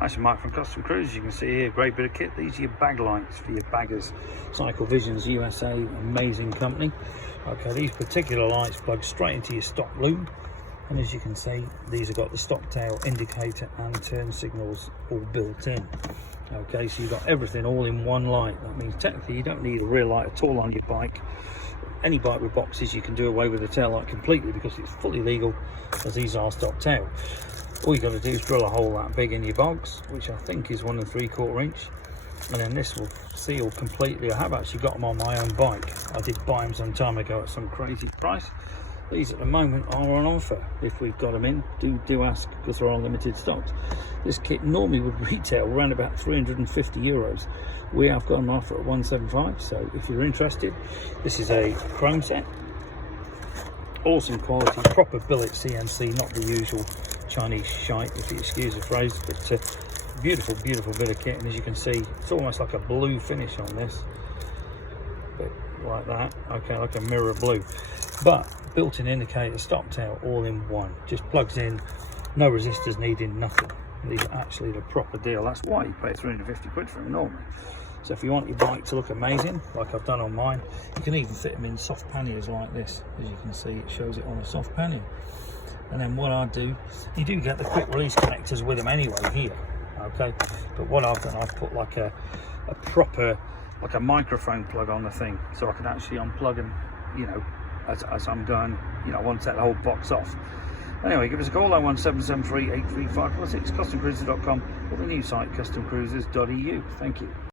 That's Mike from Custom Cruisers. You can see here, great bit of kit. These are your bag lights for your baggers. Cycle Visions USA, amazing company. Okay, these particular lights plug straight into your stock loom, and as you can see, these have got the stop tail indicator and turn signals all built in. Okay, so you've got everything all in one light. That means technically you don't need a rear light at all on your bike. Any bike with boxes, you can do away with the tail light completely because it's fully legal, as these are stop tail. All you got to do is drill a hole that big in your box, which I think is 1 3/4 inch, and then this will seal completely. I have actually got them on my own bike. I did buy them some time ago at some crazy price. These at the moment are on offer. If we've got them in, do ask, because they're on limited stocks. This kit normally would retail around about 350 euros. We have got them on offer at 175, so if you're interested, this is a chrome set. Awesome quality, proper billet CNC, not the usual Chinese shite, if you excuse the phrase, but beautiful bit of kit. And as you can see, it's almost like a blue finish on this, but like that, okay, like a mirror blue, but built-in indicator, stop tail, all in one. Just plugs in, no resistors needed, nothing. These are actually the proper deal. That's why you pay 350 quid for them normally. So if you want your bike to look amazing, like I've done on mine, you can even fit them in soft panniers like this. As you can see, it shows it on a soft pannier. And then what I do, you do get the quick release connectors with them anyway here, okay? But what I've done, I've put like a proper, like a microphone plug on the thing, so I can actually unplug them, you know, as I'm going, you know, I want to take the whole box off. Anyway, give us a call on 01773 835 6, customcruisers.com, or the new site customcruisers.eu. Thank you.